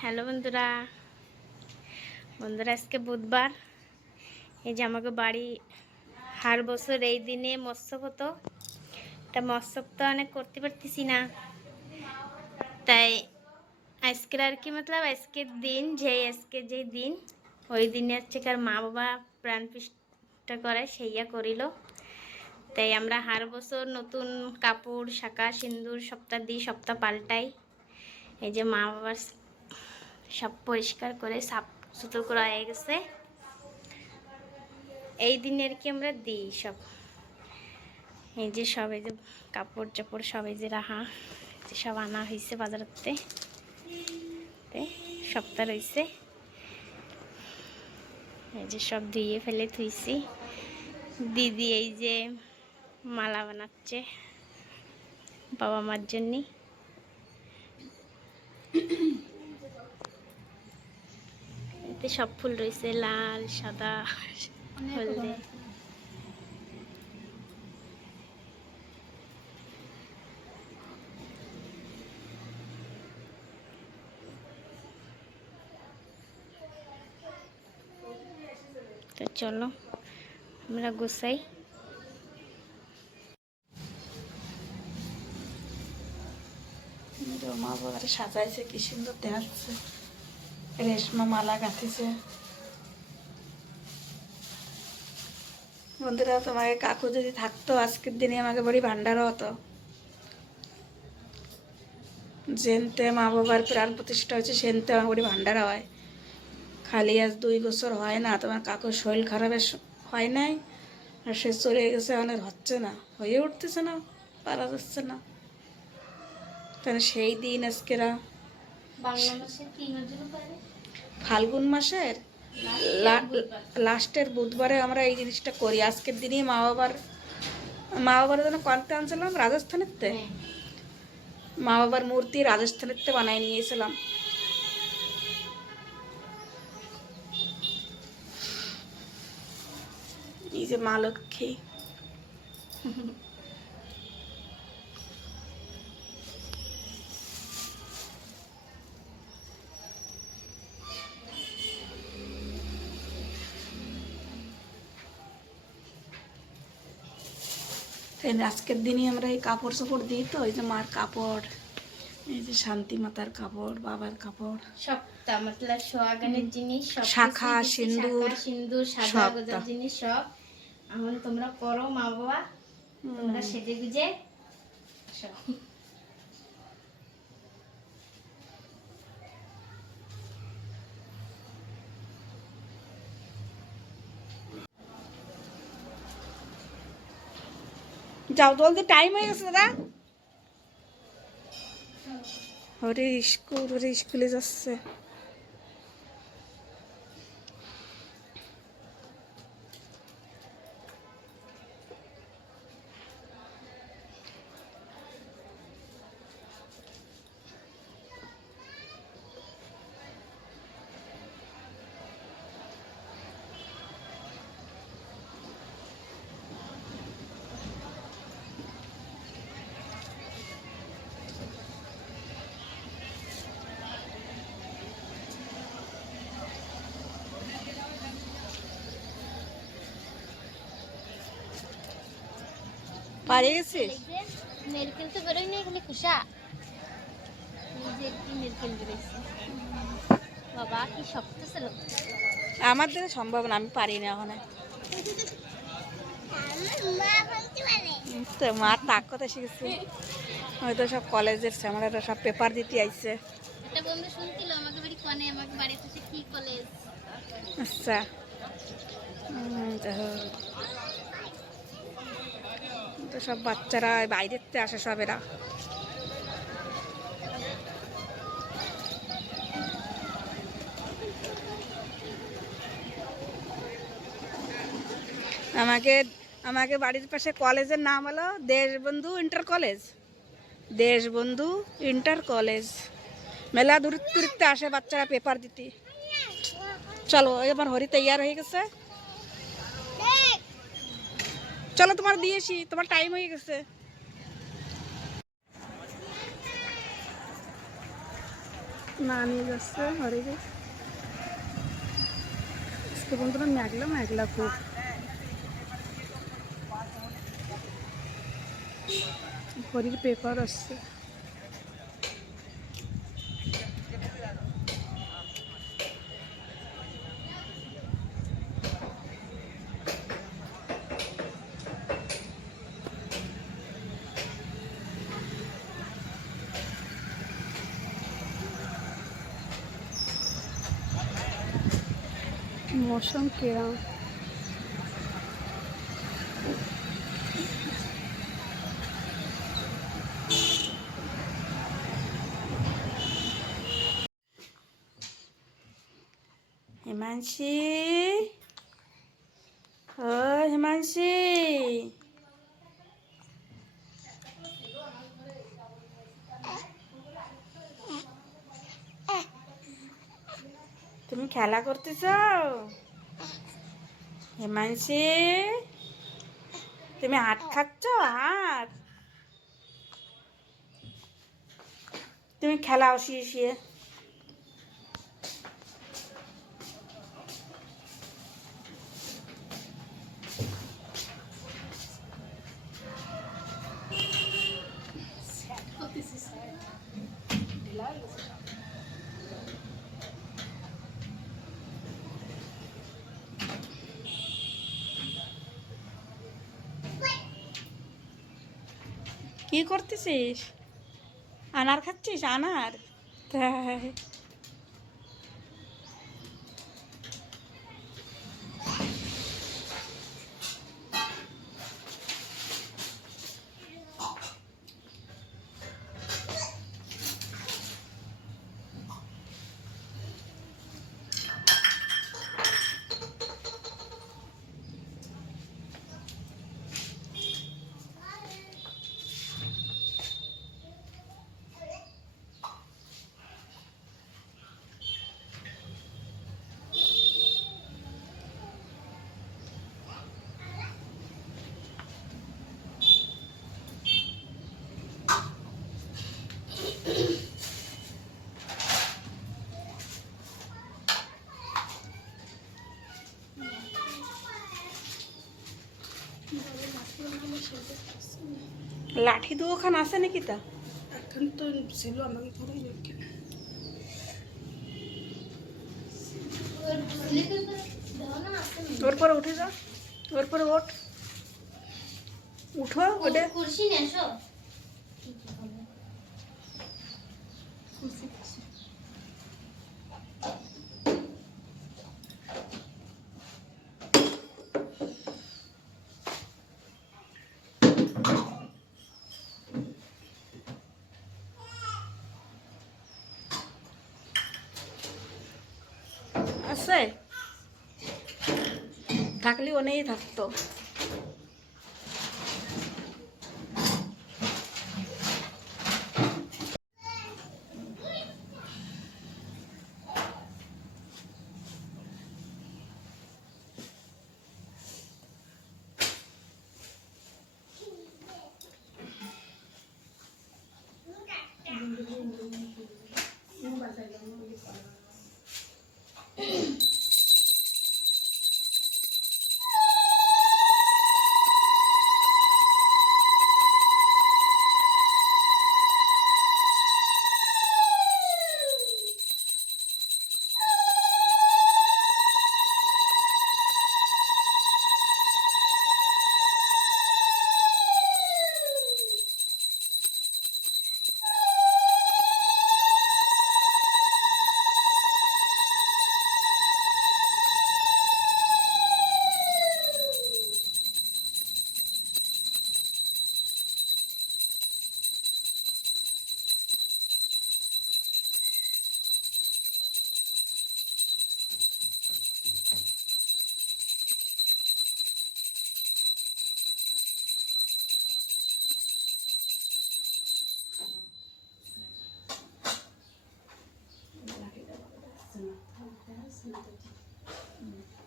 Hello বন্ধুরা আজকে বুধবার। এই যে আমাকে বাড়ি হার বছর এই দিনে মৎস্য হতো, তা মৎস্য তো অনেক করতে পারতেছি না, তাই আজকের আর কি মতলব আজকের দিন যে দিন ওই দিনে হচ্ছে কার মা বাবা প্রাণ প্রতিষ্ঠা করে সেইয়া করিল। তাই আমরা হার বছর নতুন কাপড় শাঁখা সিন্দুর সপ্তাহ দিই, সপ্তাহ পাল্টাই। এই যে মা বাবার সব পরিষ্কার করে সাফ সুতর করা হয়ে গেছে। এই দিনে আর কি আমরা দিই সব। এই যে সব এই যে কাপড় চাপড় সব এই যে রাহা যে সব আনা হয়েছে বাজারতে, সপ্তাহ রয়েছে। এই যে সব ধুয়ে ফেলে থুইছি। দিদি এই যে মালা বানাচ্ছে বাবা মার জন্য। এতে সব ফুল রয়েছে, লাল সাদা হলদে। তো চলো আমরা গোছাই। মা বাবারে সাজাইছে, কি সুন্দর দেখাচ্ছে। রেশমা মালা গাঁথিছে। বন্ধুরা, তোমাকে কাকু যদি থাকতো আজকের দিনে আমাকে বড়ি ভান্ডার হতো। যেনতে মা বাবার প্রাণ প্রতিষ্ঠা হয়েছে সেনতে আমার বড়ি ভান্ডারা হয়। খালি আজ 2 বছর হয় না, তোমার কাকুর শরীর খারাপের হয় নাই, আর সে চলে গেছে, অনেক হচ্ছে না, হয়ে উঠতেছে না, পারা যাচ্ছে না। তাহলে সেই দিন আজকেরা ফাল্গুন মাসের লাস্টের বুধবারে আমরা এই জিনিসটা করি। আজকের দিনই মা বাবার জন্য কনতে আনছিলাম রাজস্থানের তে, মা বাবার মূর্তি রাজস্থানের তে বানাই নিয়েছিলাম। এই যে মা লক্ষ্মী। আজকের দিনই আমরা এই কাপড় চাপড় দিই। তো এই যে মার কাপড়, এই যে শান্তি মাতার কাপড়, বাবার কাপড়, সবটা মতলব সোহাগানের জিনিস, সব শাখা সিন্দুর সাদা গোজার জিনিস সব এখন তোমরা করো মা বাবা, তোমরা সেজে গুজে সব। যাও, জলদি টাইম হয়ে গেছে দাদা। ওরে স্কুলে যাচ্ছে। পারে গেছিস? নারকেল তো বেরোয় না, এখানে খুশা যে কি নারকেল বেরোইছে। বাবা কি শক্ত ছিল, আমার দ্বারা সম্ভব না, আমি পারি না এখন। তো মার তাক কথা শিখেছি, হয়তো সব কলেজের আমরা সব পেপার দিতে আইছে। একটা বন্ধু শুনছিল আমাকে বাড়ি কোনে, আমাকে বাড়িতে এসে কি কলেজ। আচ্ছা, তো সব বাচ্চারা বাইরের থেকে আসে সব এরা। আমাকে বাড়ির পাশে কলেজের নাম হলো Deshbandhu inter college. Deshbandhu inter college. মেলা দূর দূরতে আসে বাচ্চারা পেপার দিতে। চলো, এবার হরি তৈয়ার হয়ে গেছে, চলো তোমার দিয়েছি, তোমার টাইম হয়ে গেছে। না নিয়ে যাচ্ছে হরিকে। আজকে বন্ধুরা মেঘলা মেঘলা খুব। হরির পেপার আসছে। मौसम क्या हिमांशी ओ हिमांशी তুমি খেলা করতেছ হিমাংশী? তুমি হাত খাচ্ছ? হাত তুমি খেলাও শুয়ে শুয়ে। কি করতেছিস? আনার খাচ্ছিস? আনার? তাই লাঠি দু ওখান আছে নাকি? তা এখন তো ছিল আমাকে করে ওর পরে উঠে যা, ওর পরে ওঠ, উঠো ওটা কুরসি নিয়ে এসো। আছে থাকলে অনেই থাকতো।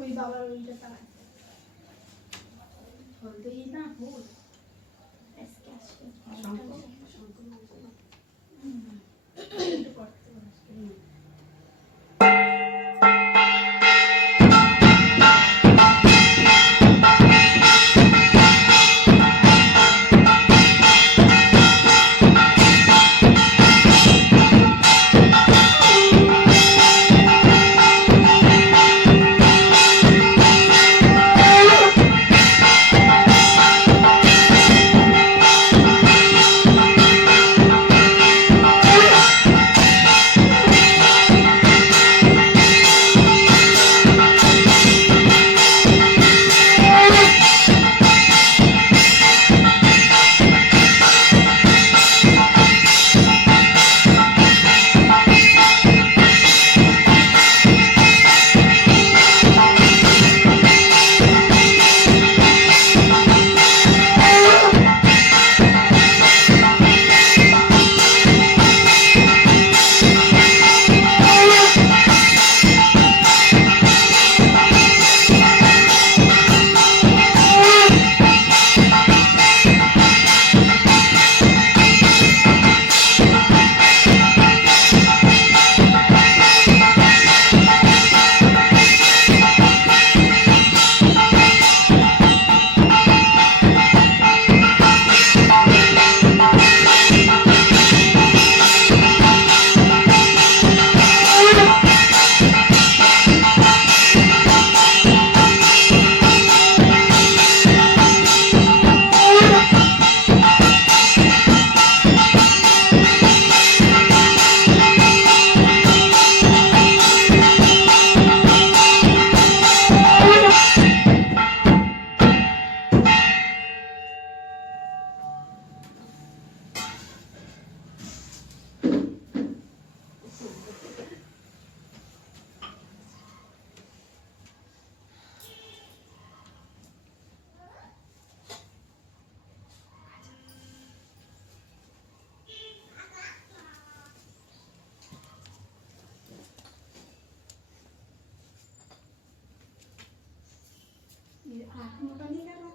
ওই বাবার ওইটা তারা বলতেই না ভুল আজকে আসবে।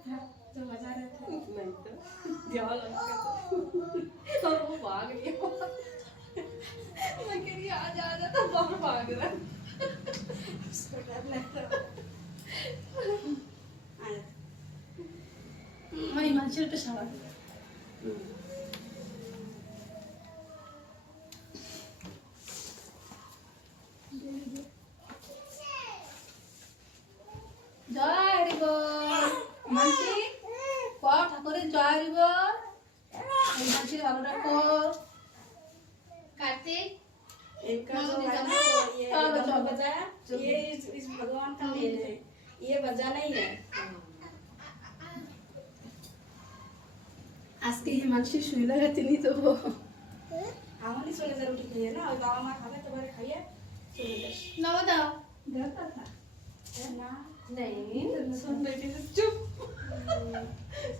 जो बजा रहे थे नहीं तो ध्यान लगा तो और वो भाग रही है मैं कह रही आ जा तो बाहर भाग रहा है उसको डर लग रहा है मैं हिमाचल पे सवार জয় হরি বল মানসি ক ঠাকুরের জয় হরি বল এই মানসির ভালো রাখো कार्तिक इनका जो है ना ये चलो, डमरू चलो। बजाया ये इस भगवान का मेल है ये बजा नहीं है আজকে হিমাংশী শুই লাগাতে নি তো हम नहीं सोने से रोटी खाइए ना और गाँव में खाते तुम्हारे खाइए सोने दे नवा दाओ देखता था ना नहीं सुन बेटी से चुप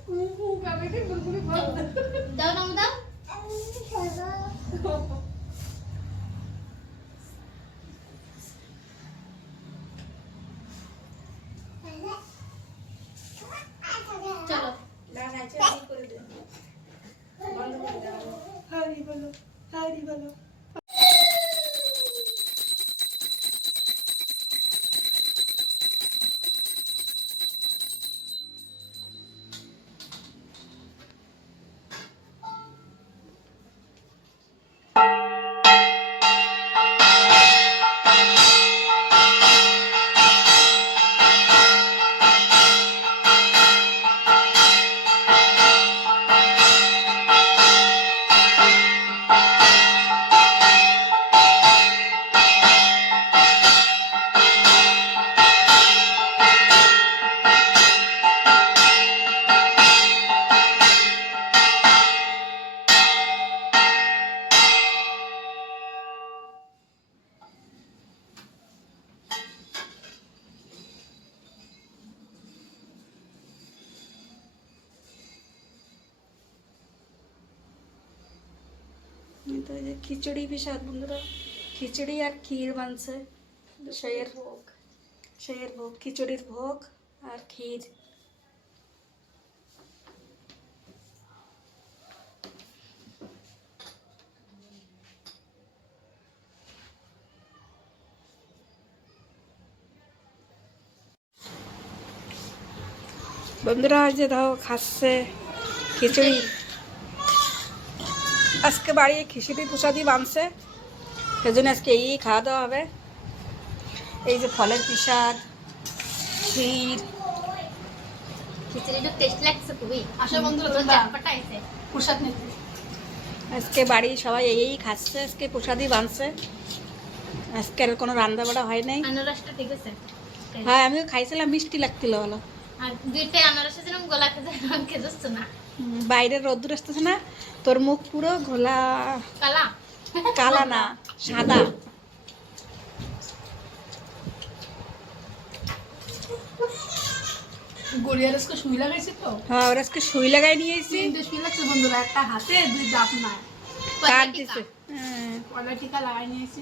कू का बेटी बिल्कुल ही बंद दाओ नवा दाओ चलो ला ना चाहिए कर दे बंद कर दे हरी बोलो हरी बोलो तो ये खिचड़ी भी शायद बंधुरा खिचड़ी और खीर बनছে शेर भोग खिचड़ीर भोग और खीर বন্ধুরা যে দাও খাচ্ছে খিচুড়ি আজকে বাড়ি খিচুড়ি প্রসাদি বানছে সেজন্য আজকে এই খাওয়া দাওয়া হবে এই যে ফলের প্রসাদ ক্ষীর खिचड़ी तो टेस्ट লাগছে খুবই আসলে বন্ধুরা পুরো তোমরা চটপটা আছে প্রসাদ নিতে আজকে বাড়ি সবাই এই খাচ্ছে আজকে প্রসাদি বানছে আজকে আর কোনো রান্না বাড়া হয় নাই আনারসটা ঠিক আছে হ্যাঁ আমিও খাইছিলাম মিষ্টি লাগছিল ভালো আর দুইটাই আনারসে যেন গলা খেতে না বাইরের রোদ্দুর আসতেছে না তোর মুখ পুরো ঘোলা কালা কালা না সাদা গড়িয়ার আজকে শুই লাগাইছে তো হ্যাঁ ওর আজকে সুই লাগাই নিয়েছি তিনটে শুই লাগছে বন্ধুরা একটা হাতে দুই দাঁত না কাট দিছে হ্যাঁ কলা টিকা লাগাই নিয়েছি